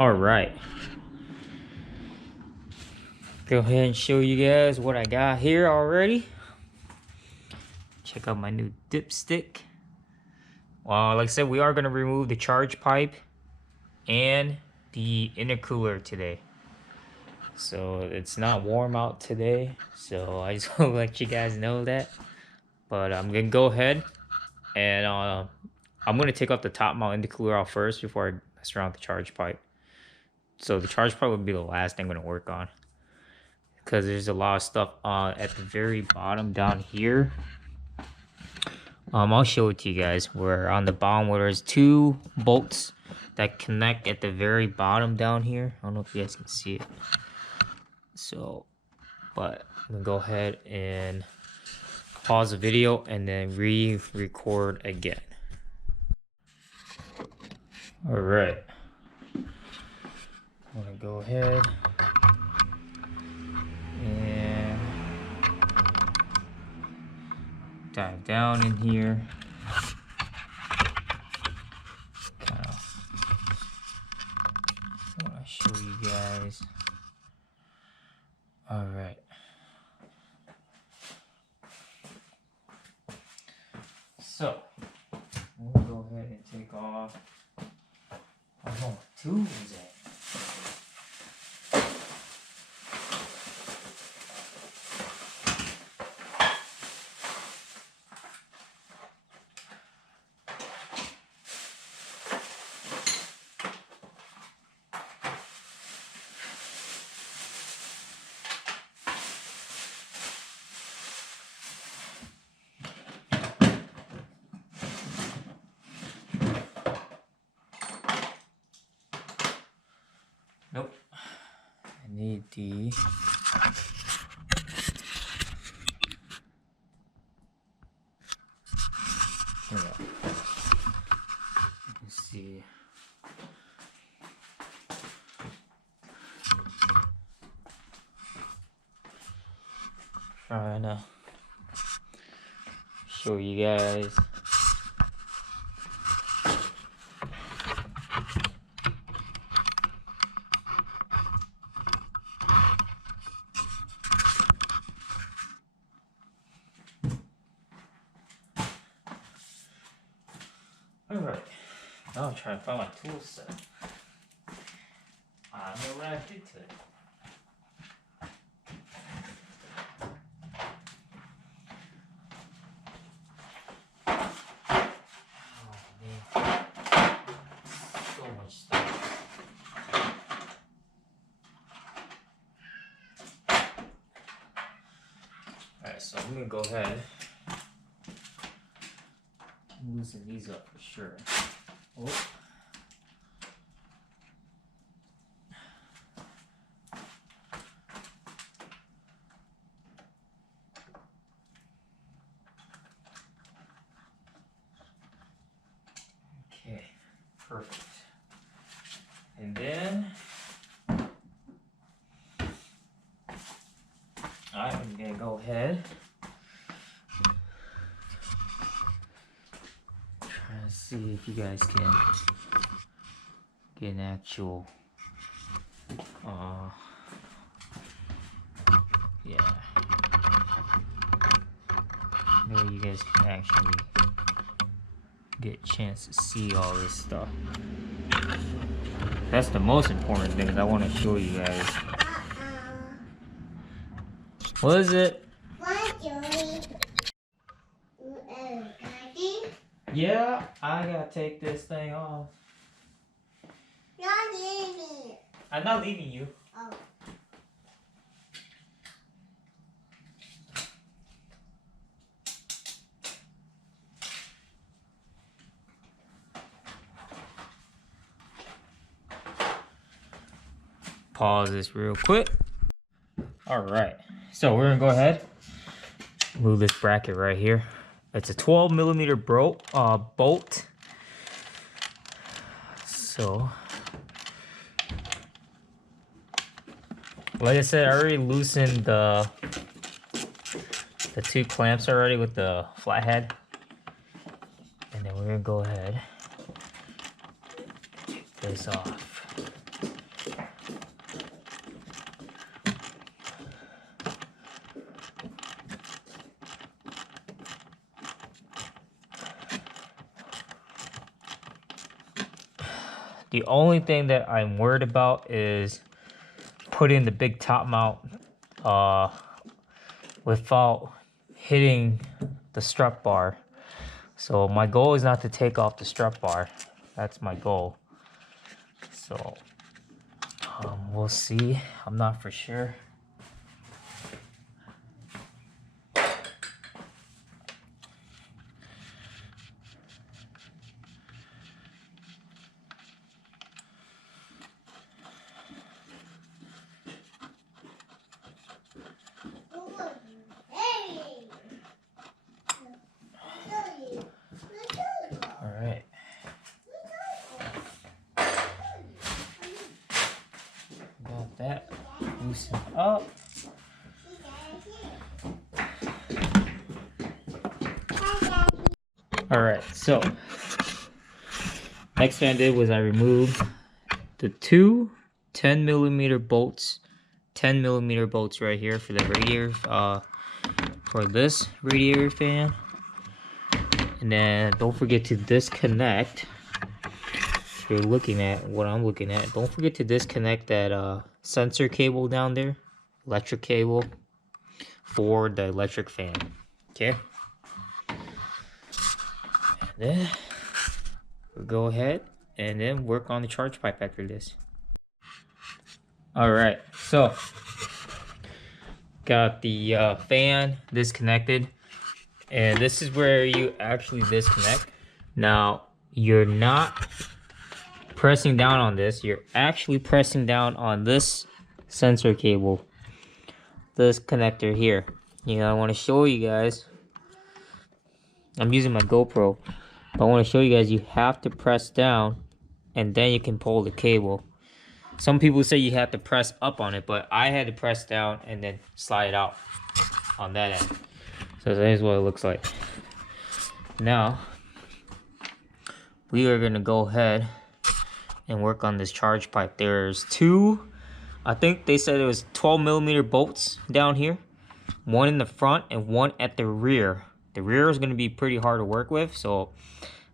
All right, go ahead and show you guys what I got here already. Check out my new dipstick. Well, like I said, we are going to remove the charge pipe and the intercooler today. So it's not warm out today, so I just want to let you guys know that. But I'm going to go ahead and I'm going to take off the top mount intercooler off first before I mess around with the charge pipe. So the charge pipe would be the last thing I'm going to work on, because there's a lot of stuff at the very bottom down here. I'll show it to you guys, where on the bottom where there's two bolts that connect at the very bottom down here. I don't know if you guys can see it. So, but I'm gonna go ahead and pause the video and then re-record again. All right, I'm gonna go ahead and dive down in here. Kind of want to show you guys. All right. So we'll go ahead and take off. I don't know what tools at. Nope. I need the let's see. Trying to show you guys. Alright, now I'm trying to find my tool set. I don't know what I did to it. Oh man, so much stuff. Alright, so I'm gonna go ahead and loosen these up for sure. Oh. Okay, perfect. And then I'm gonna go ahead, try to see if you guys can get an actual yeah, maybe you guys can actually get a chance to see all this stuff. That's the most important thing I want to show you guys. What is it? Yeah, I gotta take this thing off. Not leaving. I'm not leaving you. Oh. Pause this real quick. All right, so we're gonna go ahead, move this bracket right here. It's a 12mm bolt. So, like I said, I already loosened the two clamps already with the flathead, and then we're gonna go ahead and take this off. The only thing that I'm worried about is putting the big top mount without hitting the strut bar. So my goal is not to take off the strut bar. That's my goal. So we'll see. I'm not for sure. All right. Got that loosened up. All right, so next thing I did was I removed the two 10mm bolts, 10mm bolts right here for the radiator, for this radiator fan. And then don't forget to disconnect. If you're looking at what I'm looking at, don't forget to disconnect that sensor cable down there, electric cable for the electric fan. Okay. And then we'll go ahead and then work on the charge pipe after this. All right, so got the fan disconnected, and this is where you actually disconnect. Now you're not pressing down on this, you're actually pressing down on this sensor cable, this connector here. You know, I want to show you guys, I'm using my GoPro, but I want to show you guys you have to press down and then you can pull the cable. Some people say you have to press up on it, but I had to press down and then slide it out on that end. So that is what it looks like. Now we are going to go ahead and work on this charge pipe. There's two, I think they said it was 12mm bolts down here, one in the front and one at the rear. The rear is going to be pretty hard to work with, so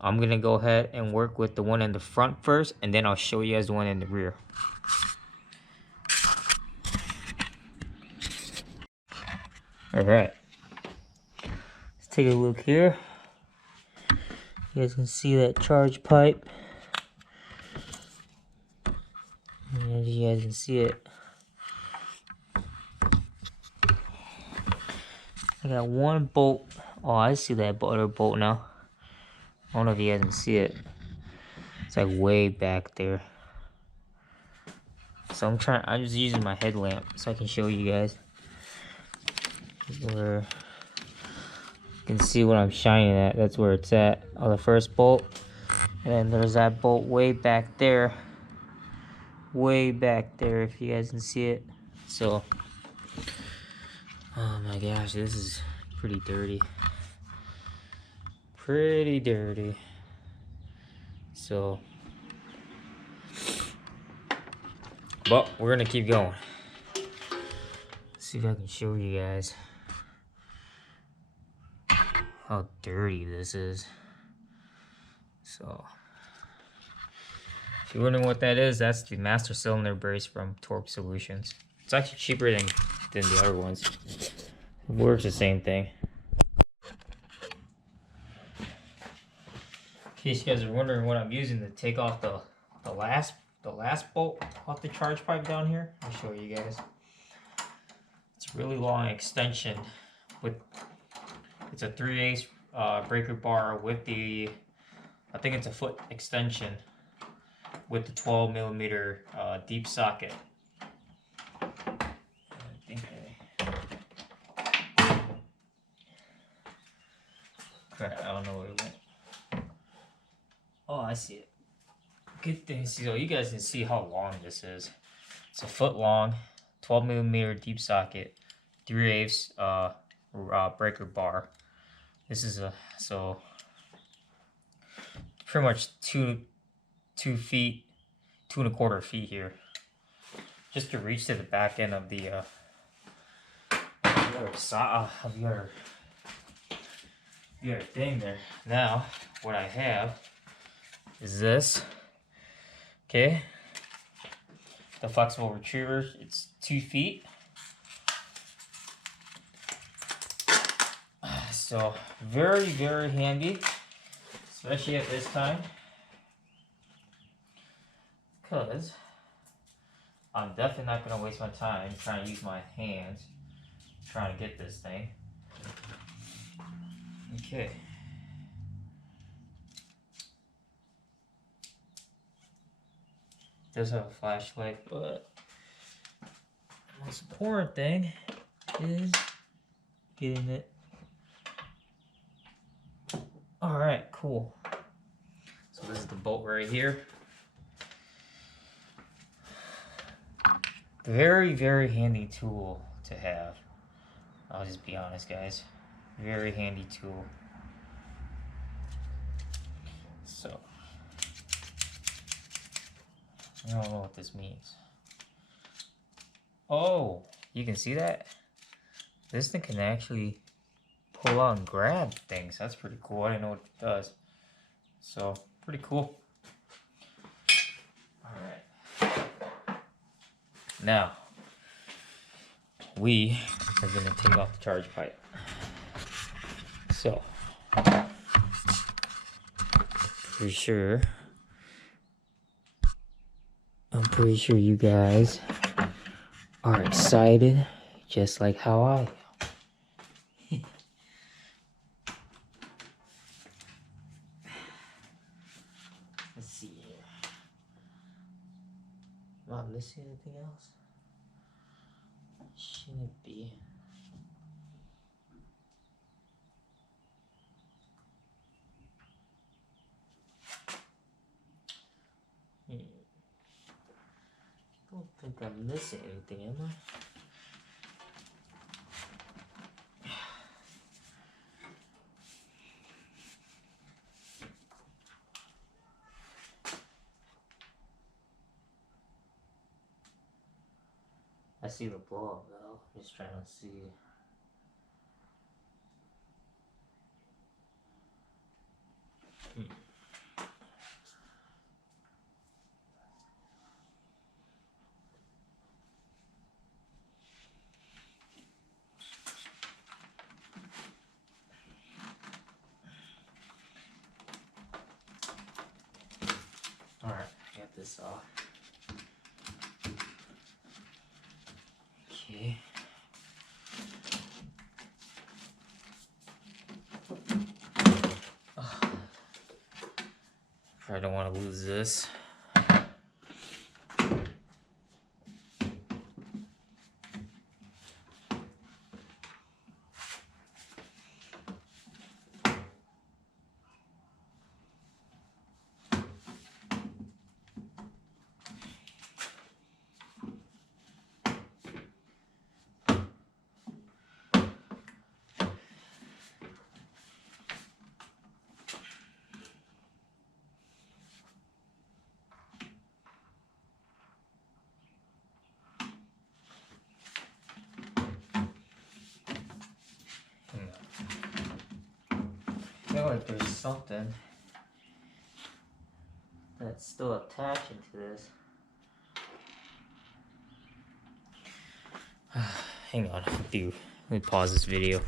I'm going to go ahead and work with the one in the front first, and then I'll show you guys the one in the rear. All right, let's take a look here. You guys can see that charge pipe. And you guys can see it. I got one bolt. Oh, I see that other bolt now. I don't know if you guys can see it. It's like way back there. So I'm just using my headlamp so I can show you guys where you can see what I'm shining at. That's where it's at on the first bolt. And then there's that bolt way back there. Way back there, if you guys can see it. So, oh my gosh, this is pretty dirty. Pretty dirty. So, but we're gonna keep going. Let's see if I can show you guys how dirty this is. So, if you're wondering what that is, that's the master cylinder brace from Torque Solutions. It's actually cheaper than the other ones. It works the same thing. In case you guys are wondering what I'm using to take off the last bolt off the charge pipe down here, I'll show you guys. It's a really long extension with, it's a 3/8 breaker bar with the, I think it's a foot extension with the 12mm deep socket. Crap, I don't know where it went. Oh, I see it. Good thing, so you guys can see how long this is. It's a foot long, 12mm deep socket, 3/8 breaker bar. This is a, so pretty much 2 feet, 2¼ feet here, just to reach to the back end of the other thing there. Now what I have is this. Okay. The flexible retriever, it's 2 feet. So very, very handy, especially at this time, because I'm definitely not going to waste my time trying to use my hands trying to get this thing. Okay. Does have a flashlight, but the most important thing is getting it. Alright, cool. So this is the bolt right here. Very, very handy tool to have. I'll just be honest, guys. Very handy tool. So, I don't know what this means. Oh, you can see that? This thing can actually pull out and grab things. That's pretty cool. I didn't know what it does. So, pretty cool. Alright. Now, we are going to take off the charge pipe. So, I'm pretty sure you guys are excited, just like how I am. Let's see here. Am I missing anything else? Shouldn't be. I don't think I'm missing anything, am I? I see the blow up though. Just trying to see. Alright, got this off. Okay. I don't want to lose this. I feel like there's something that's still attaching to this. Hang on, let me pause this video.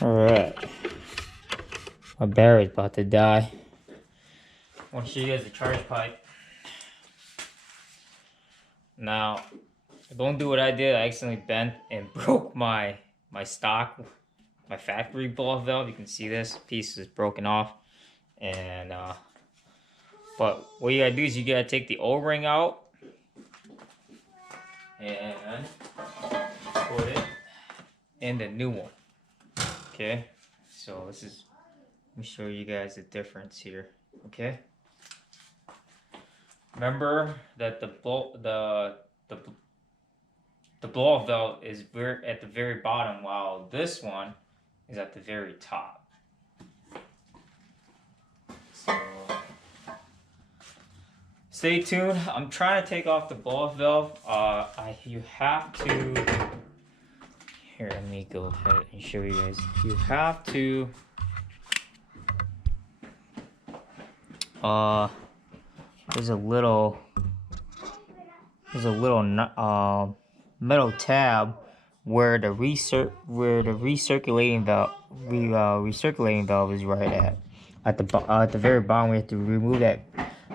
Alright. My battery's about to die. I want to show you guys the charge pipe. Now, don't do what I did. I accidentally bent and broke my stock, my factory ball valve. You can see this piece is broken off. And but what you gotta do is you gotta take the O-ring out and put it in the new one. Okay, so this is, let me show you guys the difference here. Okay, remember that the blow-off valve is at the very bottom, while this one is at the very top. So stay tuned. I'm trying to take off the blow-off valve. You have to. Here, let me go ahead and show you guys. You have to there's a little metal tab where the recirculating valve is right at the very bottom. We have to remove that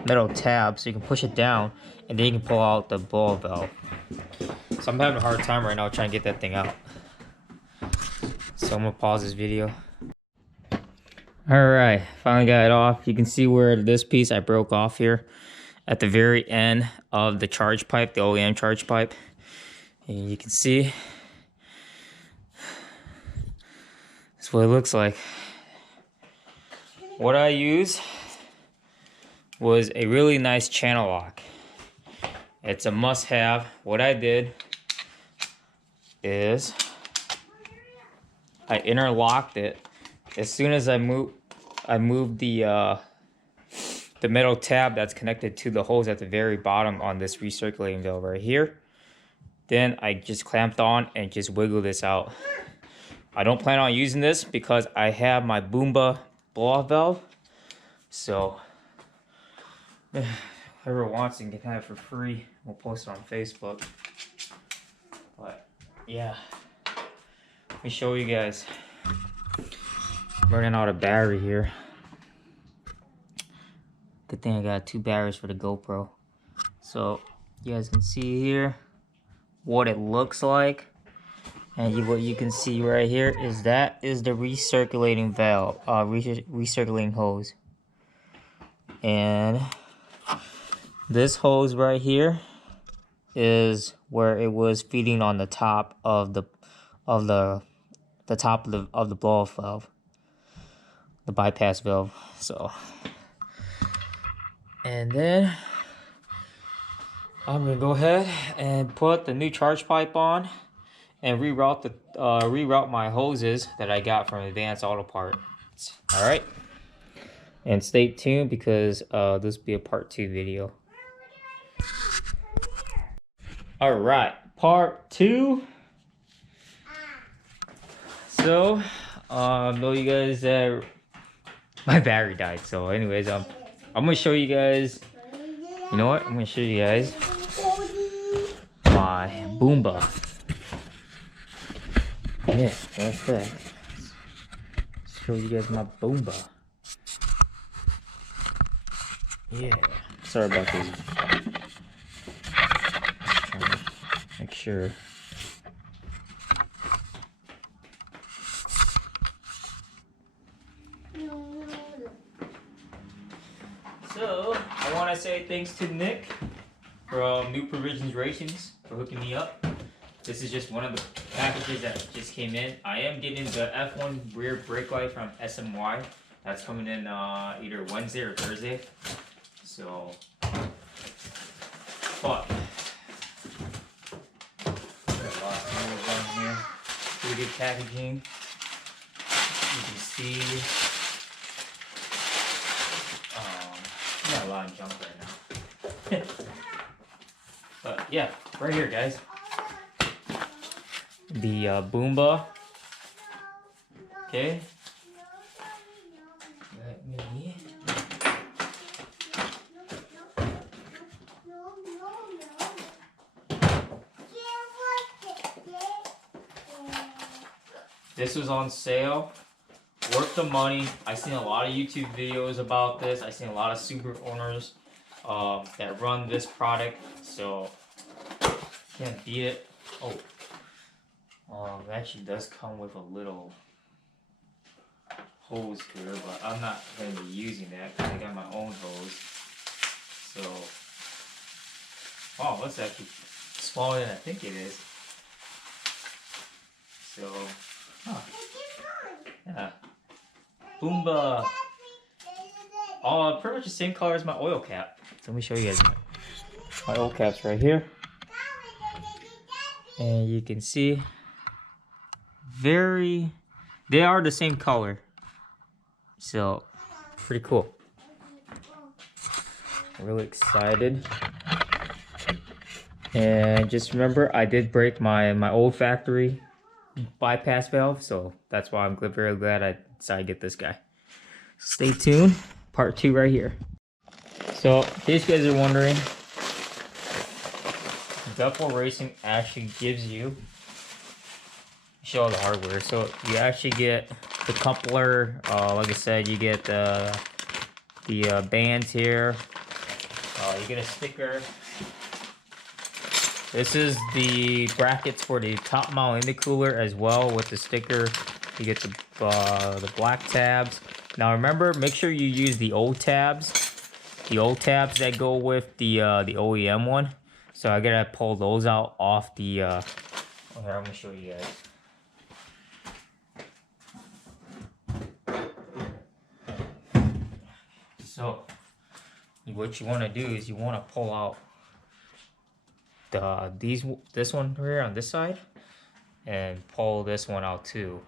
metal tab so you can push it down, and then you can pull out the ball valve. So I'm having a hard time right now trying to get that thing out. So I'm gonna pause this video. Alright, finally got it off. You can see where this piece I broke off here at the very end of the charge pipe, the OEM charge pipe. And you can see that's what it looks like. What I used was a really nice channel lock. It's a must-have. What I did is I interlocked it. As soon as I moved the metal tab that's connected to the hose at the very bottom on this recirculating valve right here. Then I just clamped on and just wiggled this out. I don't plan on using this because I have my Boomba blow-off valve. So whoever wants it can have it for free. We'll post it on Facebook. But yeah, let me show you guys. I'm running out of battery here. Good thing I got 2 batteries for the GoPro. So you guys can see here what it looks like. And what you can see right here is that is the recirculating valve, recirculating hose. And this hose right here is where it was feeding on the top of the top of the blow-off valve, the bypass valve. So, and then I'm gonna go ahead and put the new charge pipe on and reroute my hoses that I got from Advanced Auto Parts. All right, and stay tuned because this will be a part 2 video. All right, part 2. So, know you guys that my battery died. So, anyways, I'm gonna show you guys. You know what? I'm gonna show you guys my Boomba. Yeah, that's that. Show you guys my Boomba. Yeah. Sorry about this. Make sure. So, I want to say thanks to Nick from New Provisions Rations for hooking me up. This is just one of the packages that just came in. I am getting the F1 rear brake light from SMY. That's coming in either Wednesday or Thursday. So, but here. Pretty good packaging. You can see got a lot of junk right now. But yeah, right here, guys. The Boomba. Okay. Let me. This was on sale. Worth the money. I've seen a lot of YouTube videos about this. I've seen a lot of Subaru owners that run this product. So can't beat it. Oh, it actually does come with a little hose here, but I'm not going to be using that because I got my own hose. So, oh, that's actually smaller than I think it is. So, huh. Yeah. Boomba. Oh, pretty much the same color as my oil cap. So let me show you guys my oil cap's right here. And you can see they are the same color. So pretty cool. I'm really excited. And just remember, I did break my old factory bypass valve, so that's why I'm very glad I decided to get this guy. Stay tuned, part 2 right here. So, in case you guys are wondering, Depo Racing actually gives you, show the hardware. So you actually get the coupler. Like I said, you get the bands here. You get a sticker. This is the brackets for the top mount intercooler as well with the sticker. You get the black tabs. Now remember, make sure you use the old tabs. The old tabs that go with the OEM one. So I gotta pull those out off the here, I'm gonna show you guys. So what you want to do is you want to pull out this one here on this side and pull this one out too.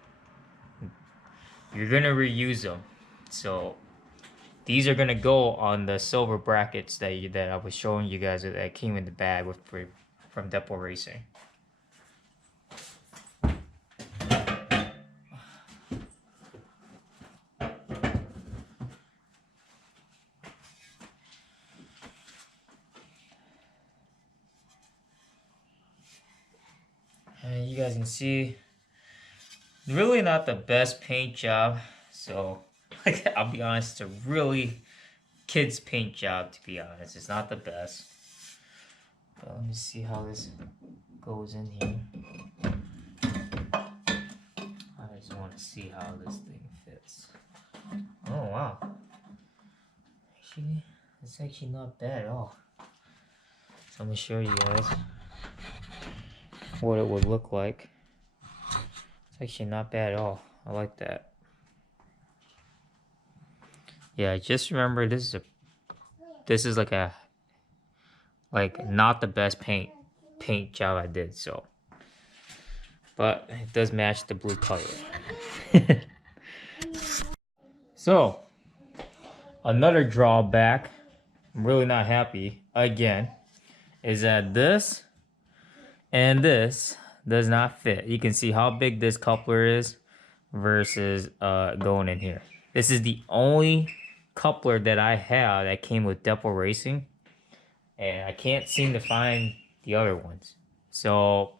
You're gonna reuse them, so these are gonna go on the silver brackets that I was showing you guys that came in the bag with from Depo Racing. And you guys can see, really not the best paint job. So I'll be honest, it's a really kid's paint job, to be honest. It's not the best. But let me see how this goes in here. I just want to see how this thing fits. Oh wow. Actually, it's actually not bad at all. So I'm gonna show you guys what it would look like. It's actually not bad at all. I like that. Yeah, just remember this is like not the best paint job I did, so, but it does match the blue color. So another drawback, I'm really not happy again, is that this and this does not fit. You can see how big this coupler is versus going in here. This is the only coupler that I have that came with Depo Racing, and I can't seem to find the other ones. So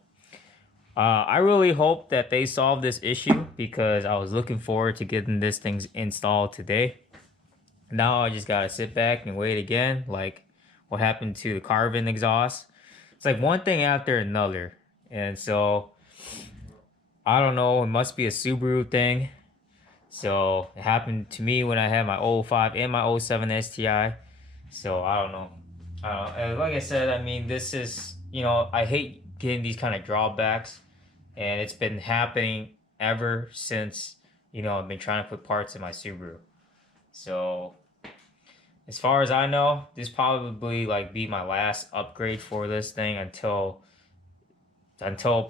I really hope that they solve this issue, because I was looking forward to getting this thing installed today. Now I just gotta sit back and wait again, like what happened to the carbon exhaust. It's like one thing after another, and so I don't know, it must be a Subaru thing. So it happened to me when I had my 05 and my 07 STI. So I don't know. Like I said, I mean, this is, you know, I hate getting these kind of drawbacks, and it's been happening ever since, you know, I've been trying to put parts in my Subaru. So as far as I know, this probably like be my last upgrade for this thing until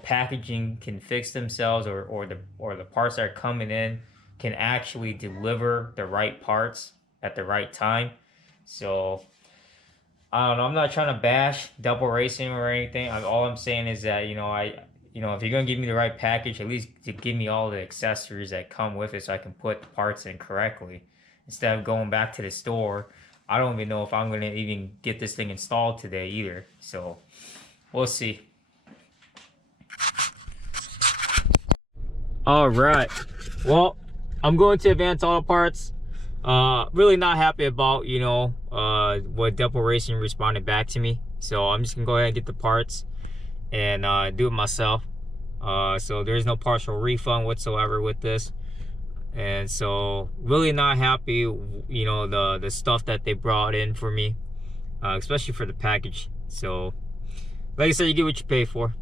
packaging can fix themselves, or the parts that are coming in can actually deliver the right parts at the right time. So I don't know, I'm not trying to bash Depo Racing or anything. All I'm saying is that, you know, if you're gonna give me the right package, at least to give me all the accessories that come with it so I can put the parts in correctly, instead of going back to the store. I don't even know if I'm gonna even get this thing installed today either. So we'll see. All right, well, I'm going to Advanced Auto Parts. Really not happy about, you know, what Depo Racing responded back to me. So I'm just gonna go ahead and get the parts and do it myself. So there's no partial refund whatsoever with this. And so really not happy, you know, the stuff that they brought in for me, especially for the package. So like I said, you get what you pay for.